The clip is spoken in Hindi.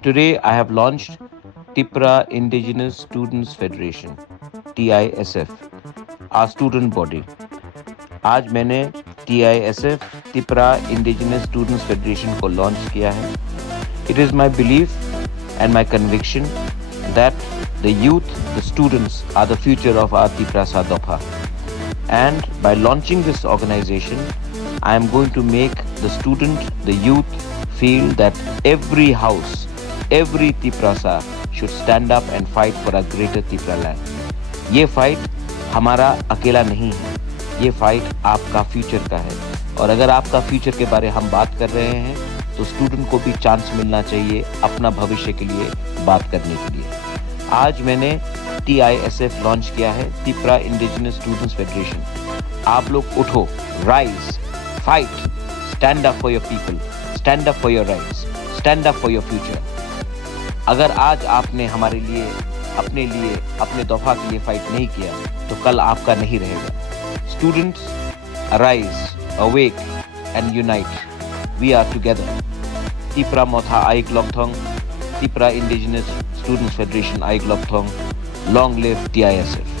Today I have launched Tipra Indigenous Students Federation, TISF, our student body. आज मैंने TISF Tipra Indigenous Students Federation को लॉन्च किया है. It is my belief and my conviction that the youth, the students are the future of our Tipra Sadopha. And by launching this organization, I am going to make the student, the youth feel that every house, every Tiprasa should stand up and fight for a greater Tipra land. ये फाइट हमारा अकेला नहीं है, ये फाइट आपका फ्यूचर का है. और अगर आपका फ्यूचर के बारे हम बात कर रहे हैं तो स्टूडेंट को भी चांस मिलना चाहिए अपना भविष्य के लिए बात करने के लिए. आज मैंने TISF लॉन्च किया है, तिप्रा इंडिजिनस स्टूडेंट्स फेडरेशन. आप लोग उठो, rise, fight, stand up for your people, stand up for your rights, stand up for your future. अगर आज आपने हमारे लिए, अपने दफा के लिए फाइट नहीं किया तो कल आपका नहीं रहेगा. Students, arise, awake and unite. We are together. Tipra Motha NaiywiTongnairok, Tipra Indigenous Students Federation NaiywiTongnairok. Long live TISF.